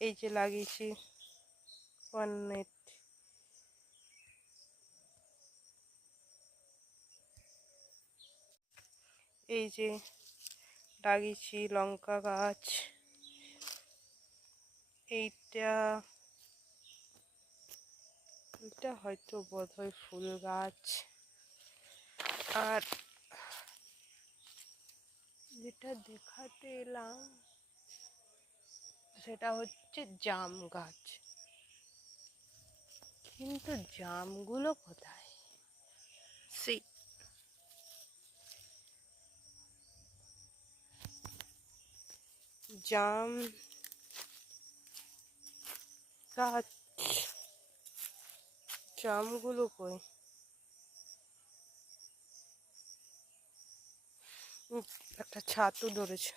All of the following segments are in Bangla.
এই যে লাগিয়েছি নেট, এই যে লাগিয়েছি লঙ্কা গাছ, এইটা হয়তো বোধহয় ফুল গাছ, আর যেটা দেখাতে এলাম সেটা হচ্ছে জাম গাছ। কিন্তু জামগুলো কোথায়? সেই জাম গাছ, জামগুলো কই? একটা ছাতু ধরেছে,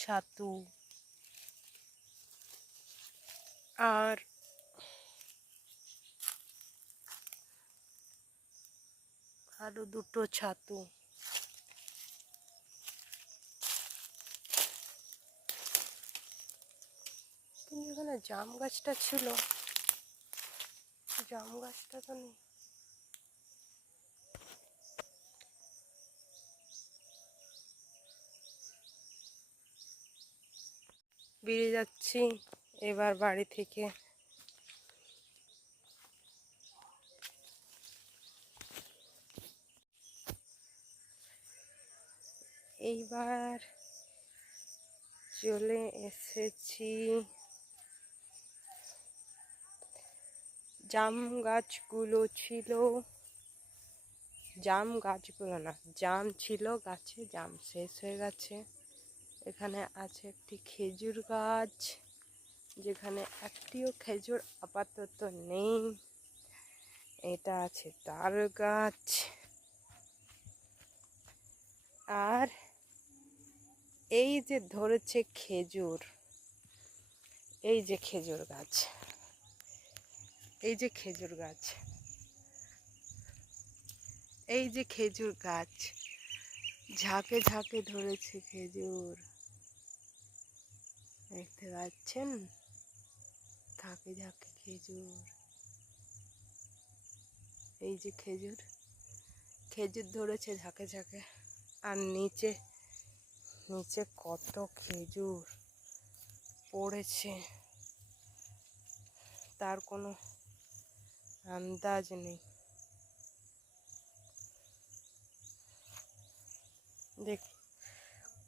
ছাতু আর আরো দুটো ছাতু। কিন্তু এখানে জাম গাছটা ছিল, জাম গাছটা তো নেই। বেরিয়ে যাচ্ছি এবার বাড়ি থেকে। এইবার চলে এসেছি জাম গাছগুলো ছিল, জাম গাছগুলো না, জাম ছিল গাছে, জাম শেষ হয়ে গেছে। এখানে আছে একটি খেজুর গাছ, যেখানে একটিও খেজুর আপাতত নেই। এটা আছে তাল গাছ, আর এই যে ধরেছে খেজুর, এই যে খেজুর গাছ, এই যে খেজুর গাছ, এই যে খেজুর গাছ, ঝাঁকে ঝাঁকে ধরেছে খেজুর, দেখতে পাচ্ছেন? ঝাঁকে ঝাঁকে খেজুর, এই যে খেজুর, খেজুর ধরেছে ঝাঁকে ঝাঁকে। আর নিচে নিচে কত খেজুর পড়েছে তার কোনো আন্দাজ নেই। দেখ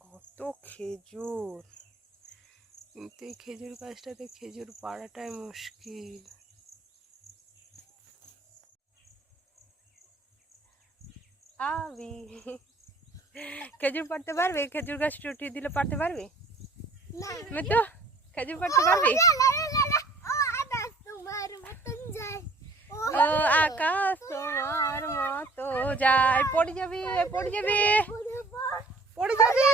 কত খেজুর, কিন্তু এই খেজুর গাছটাতে খেজুর পাড়াটাই মুশকিল। আবি খেজুর পাড়তে পারবে? খেজুর গাছটা উঠিয়ে দিলে পাড়তে পারবে? তো খেজুর পাড়তে পারবে? ও আকাশ তোমার মতো যায়, পড়ে যাবে, পড়ে যাবে, পড়ে যাবে,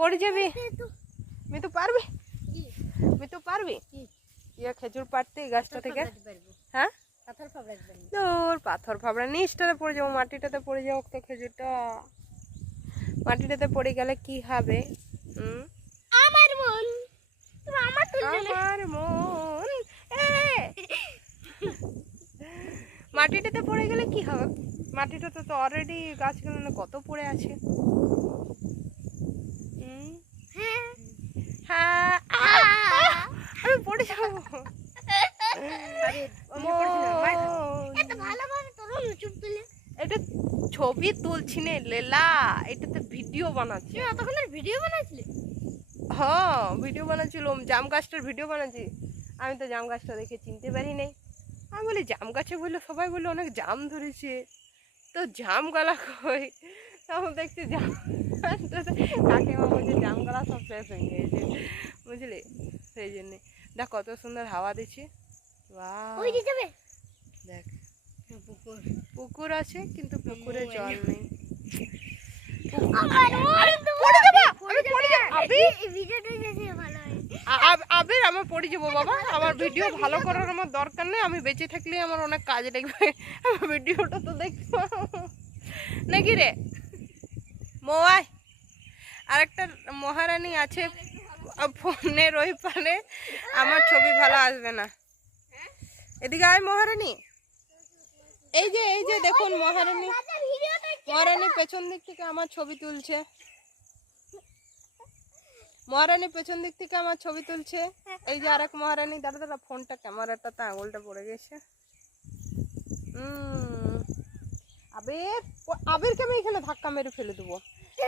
পড়ে যাবে। মিতু পারবে? মিতু পারবে ইয়া খেজুর পাড়তে গাছটা থেকে? হ্যাঁ, দূর পাথর ফাবড়া নিচটাতে পড়ে যাবো, মাটিটাতে পড়ে যাবো তো, খেজুরটা মাটিটাতে পড়ে গেলে কি হবে? আমার মন, আমার মন মাটিটাতে পড়ে গেলে কি হবে? মাটিটাতে তো অলরেডি গাছগুলো কত পড়ে আছে। হ্যাঁ, আমি পড়ে যাবো। এটা ছবি তুলছি নে লেলা, এটাতে ভিডিও বানাচ্ছি। ভিডিও বানাচ্ছিলি? হ্যাঁ ভিডিও বানাচ্ছিলাম, জাম গাছটার ভিডিও বানাচ্ছি। আমি তো জাম গাছটা দেখে চিনতে পারি নাই। আমি বলি জাম গাছে বললো, সবাই বললো অনেক জাম ধরেছে, তো জাম গালা কই? তখন দেখছি জাম কাকিমা বলছে জাম গালা সব শেষ হয়ে গেছে, বুঝলি? সেই জন্যে দেখ কত সুন্দর হাওয়া দিচ্ছে। দেখ পুকুর আছে কিন্তু পুকুরে জল নেই। আবির আমার পড়ে যাবো বাবা, আমার ভিডিও ভালো করার আমার দরকার নেই, আমি বেঁচে থাকলে আমার অনেক কাজে লাগবে, আমার ভিডিওটা তো দেখবো নাকি রে? মোয়াই আরেকটা মহারানী আছে ফোনের ওই পারে, আমার ছবি ভালো আসবে না। এদিকে আয় মহারানী। এই যে দেখুন মহারানী, মহারানী পেছন দিক থেকে আমার ছবি তুলছে। মহারানী পেছন দিক থেকে আমার ছবি তুলছে। এই যে আরেক মহারানী, দাঁড়া দাঁড়া, ফোনটা ক্যামেরাটাতে আঙুলটা পড়ে গেছে। আবির, আবিরকে আমি এখানে ধাক্কা মেরে ফেলে দেবো।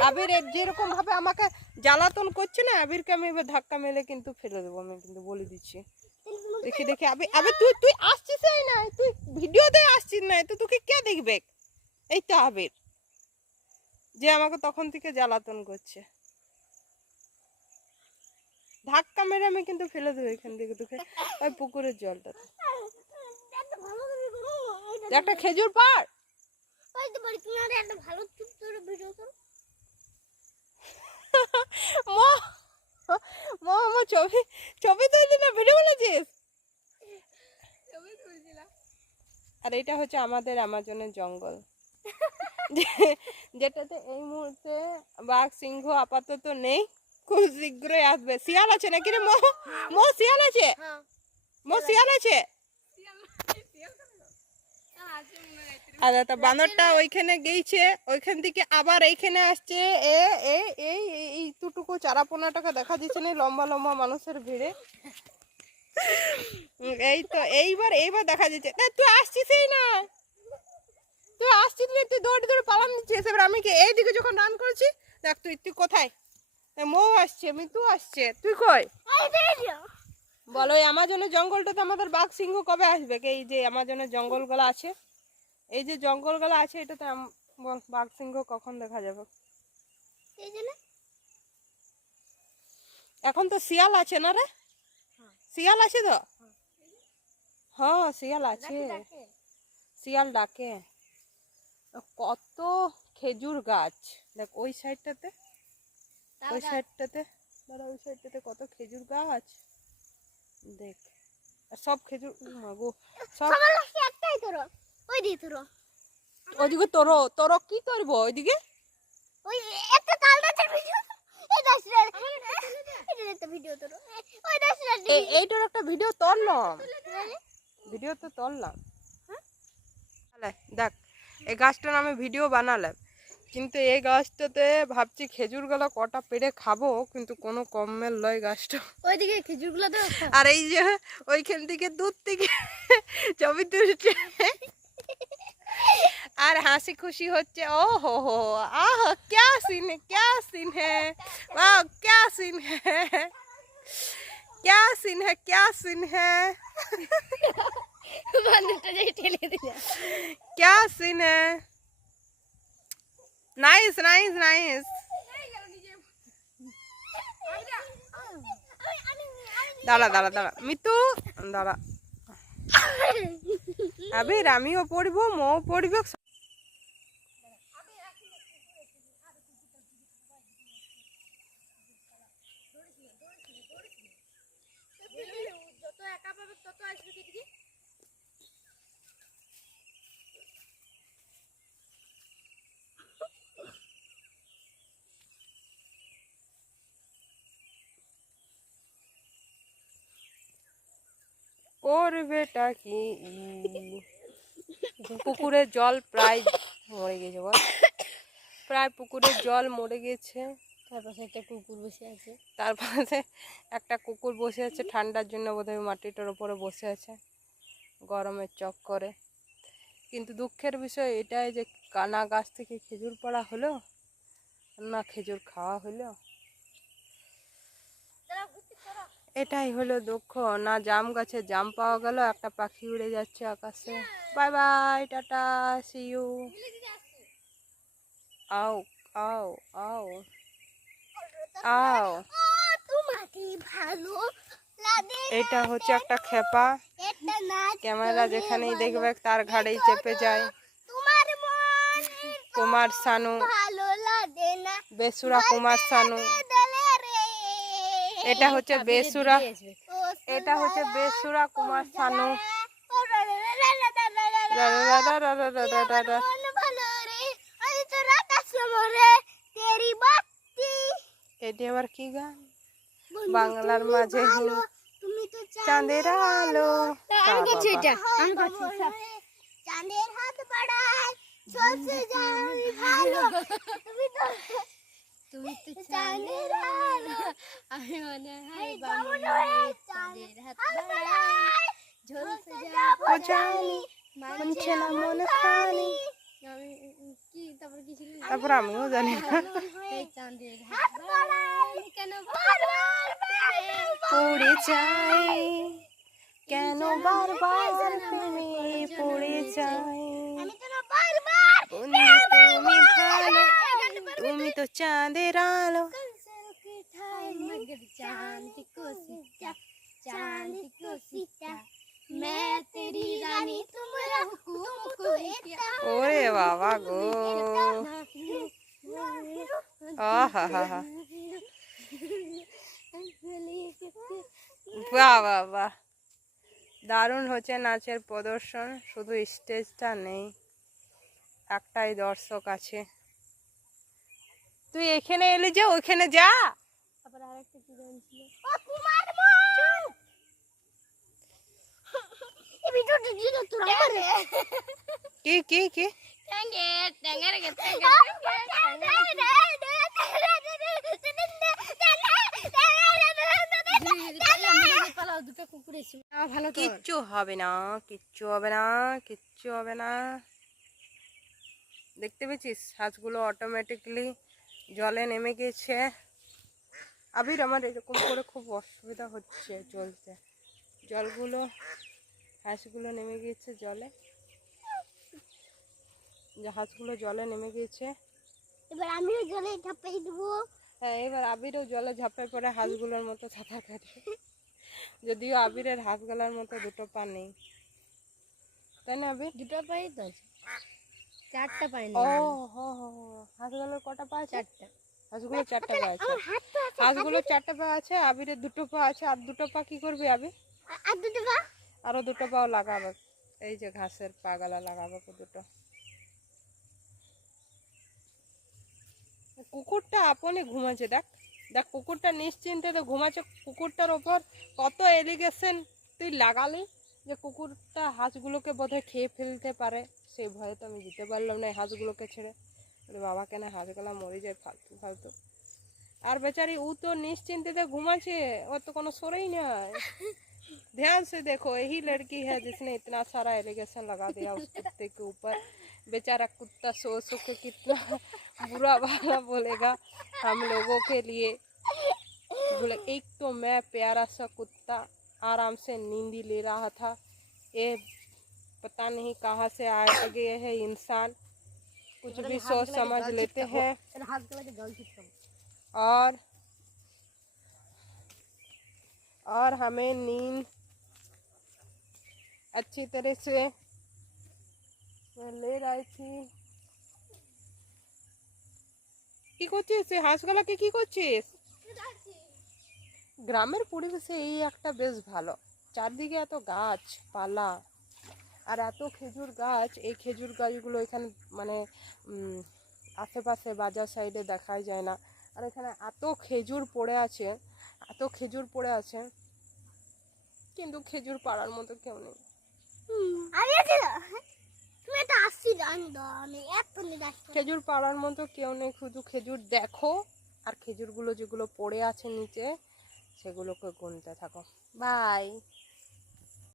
আবির যেরকম ভাবে আমাকে জ্বালাতন করছে না, আবিরকে আমি এবার ধাক্কা মেরে কিন্তু ফেলে দেবো, আমি কিন্তু বলে দিচ্ছি। দেখি দেখি আবির, আবির তুই আসছিস না, তুই ভিডিওতে আসছিস না, তো তোকে কে দেখবে? এই তো আবির যে আমাকে তখন থেকে জ্বালাতন করছে। ধাক্কা মেরে আমি কিন্তু ফেলে দেবো এখান থেকে তোকে, ওই পুকুরের জলটা। একটা খেজুর পাড়, ছবি ছবি তুলছি না, ভিডিও বানাচ্ছিস? আর এটা হচ্ছে আমাদের আমাজনের জঙ্গল, যেটাতে এই মুহূর্তে বাঘ সিংহ আপাতত নেই, খুব শীঘ্রই আসবে। শিয়াল আছে নাকি রে মো? শিয়াল আছে? শিয়াল আছে? আচ্ছা, বানরটা ওইখানে গেছে, ওইখান থেকে আবার এইখানে আসছে। এইটুকু চারাপোনাটাকে দেখা দিচ্ছে না, লম্বা লম্বা মানুষের ভিড়ে। এই তো এইবার দেখা যাচ্ছে। তুই আসছিসই না, তুই আসছিস না, তুই দৌড়ে দৌড়ে পালান দিচ্ছিস। এবার আমি কি এইদিকে যখন রান করেছি, দেখ তুই কোথায়? মৌ আসছে, মিতু আসছে, তুই কই? বলো, এই আমাজনের জঙ্গলটাতে আমাদের বাঘ সিংহ কবে আসবে? এই যে আমাজনের জঙ্গলগুলো আছে, এই যে জঙ্গলগুলো আছে, এটাতে বল বাঘ সিংহ কখন দেখা যাবে? এখন তো শিয়াল আছে না রে? শিয়াল আছে তো? হ্যাঁ শিয়াল আছে, শিয়াল ডাকে। কত খেজুর গাছ দেখ ওই সাইডটাতে, ওই সাইডটাতে, ওই সাইডটাতে কত খেজুর গাছ দেখ। আর সব খেজুর মাগো, সব একটাই তোর ওই দি তোর ওইদিকে। তোর কি করব ওইদিকে? ওই একটা তাল গাছের ভিডিও, এই দাসরা এটা একটা ভিডিও তোর, ওই দাসরা এইটার একটা ভিডিও তুললাম, ভিডিও তো তুললাম। দেখ এই গাছটার আমি ভিডিও বানালাম, কিন্তু এই গাছটাতে ভাবছি খেজুরগুলো কটা পেড়ে খাবো, কিন্তু কোনো কমের লয় গাছটা। ওইদিকে খেজুরগুলো তো, আর এই যে ওইখান থেকে দূর থেকে ছবি তুলছে আর হাসি খুশি হচ্ছে। ও হো আহ ক্যা সিন है, क्या सीन है, वाह क्या सीन है, क्या सीन है, क्या सीन है, क्या सीन है। Nice nice nice. দাঁড়া দাঁড়া দাঁড়া মিতু, দাঁড়া। আবির আমিও পড়বো, মও পড়বে। করবেটা কি? পুকুরের জল প্রায় মরে গেছে, বল প্রায় পুকুরের জল মরে গেছে। তারপাশে একটা কুকুর বসে আছে, তারপাশে একটা কুকুর বসে আছে, ঠান্ডার জন্য বোধহয় মাটিটার উপরে বসে আছে গরমের চক্করে। কিন্তু দুঃখের বিষয় এটাই যে কানা গাছ থেকে খেজুর পড়া হলো না, খেজুর খাওয়া হলো, এটাই হলো দুঃখ। না জাম গাছে জাম পাওয়া গেল, একটা পাখি উড়ে যাচ্ছে আকাশে। Bye bye, tata, see you. আও আও আও আও। এটা হচ্ছে একটা খেপা, ক্যামেরা যেখানেই দেখবে তার ঘাড়েই চেপে যায়। কুমার শানু, বেসুরা কুমার শানু। এটা হচ্ছে বেসুরা, এটা হচ্ছে বেসুরা কুমার শানু। এটি আবার কি গান? বাংলার মাঝে চাঁদের আলো। চাঁদের হাত বাড়ায় ঝলসে যায় ভালো, তুমি তো চাঁদের আলো, আমি মনে হয় বামুন হয়ে চাঁদের হাত বাড়ায় ঝলসে যাবো জানি, মানছে না মন খানি। আমি কি তারপর কি ছিল? তারপর আমিও জানি না। চাঁদের হাত বাড়ায় কেন বারবার পড়ে যায়, কেন বারবার প্রেমে পড়ে যায়। বন্ধু তুমি ভালো, তুমি তো চাঁদের আলো। मगर चांद को सीता, चांद को सीता, मैं तेरी रानी तुम हुकुम को इत्ता। ওরে বাবা গো, আহা হা হা, বাহ বাহ বাহ, দারুণ হচ্ছে নাচের প্রদর্শন। শুধু স্টেজটা নেই, একটাই দর্শক আছে। তুই এখানে এলি যে ওইখানে যা। তারপর আরেকটা কি গান ছিল? কি কি কি কিচ্ছু হবে না, কিচ্ছু হবে না, কিচ্ছু হবে না। দেখতে পেয়েছিস হাঁসগুলো অটোমেটিকলি জলে নেমে গেছে। আবির আমার এরকম করে খুব অসুবিধা হচ্ছে চলতে। জলগুলো, হাঁসগুলো নেমে গিয়েছে জলে, হাঁসগুলো জলে নেমে গিয়েছে। এবার আমিও জলে ঝাঁপিয়ে দেবো। হ্যাঁ, এবার আবিরও জলে ঝাঁপিয়ে পড়ে হাঁসগুলোর মতো সাঁতার কাটে। যদিও আবিরের হাঁসগুলোর মতো দুটো পা নেই, তাই না আবির? দুটো পাই তো আছে, চারটা পাই ও হো হো, হাঁসগুলোর কটা পা আছে? চারটা। হাঁসগুলো চারটা পা আছে। হাঁসগুলো চারটা পা আছে, আবিরের দুটো পা আছে। আর দুটো পা কি করবি আবির? আর দুটো পা? আরো দুটো পাও লাগাবে, এই যে ঘাসের পাগলা লাগাবে দুটো। কুকুরটা আপনি ঘুমাচ্ছে, দেখ দেখ, কুকুরটা নিশ্চিন্তে তো ঘুমাচ্ছে। কুকুরটার ওপর কত এলিগেশন তুই লাগালি যে কুকুরটা হাঁসগুলোকে বোধহয় খেয়ে ফেলতে পারে। সেই ভয়ে তো আমি দিতে পারলাম না এই হাঁসগুলোকে ছেড়ে। বাবা কেন হাঁসগুলা মরে যায় ফালতু ফালতু। আর बेचारी ও তো নিশ্চিন্তে ঘুমাচ্ছে, ওর তো কোনো সরেই নাই। ध्यान से देखो, यही लड़की है जिसने इतना सारा एलिगेशन लगा दिया उस कुत्ते के ऊपर। बेचारा कुत्ता सो सो के कितना बुरा भला बोलेगा हम लोगों के लिए। बोले एक तो मैं प्यारा सा कुत्ता आराम से नींद ले रहा था, ये पता नहीं कहाँ से आ गए हैं इंसान, कुछ भी सोच समझ लेते हैं और हमें नींद अच्छी तरह से मैं ले रही थी। কি করছিস হাঁসগুলাকে, কি করছিস? গ্রামের পরিবেশে এই একটা বেশ ভালো, চারদিকে এত গাছপালা আর এত খেজুর গাছ। এই খেজুর গাছগুলো এখানে মানে আশেপাশে বাজার সাইডে দেখাই যায় না। আর এখানে এত খেজুর পড়ে আছে, এত খেজুর পড়ে আছে, কিন্তু খেজুর পাড়ার মতো কেউ নেই। খেজুর পাড়ার মতো কেউ নেই, শুধু খেজুর দেখো আর খেজুরগুলো যেগুলো পড়ে আছে নিচে সেগুলোকে গুনতে থাকো। বাই।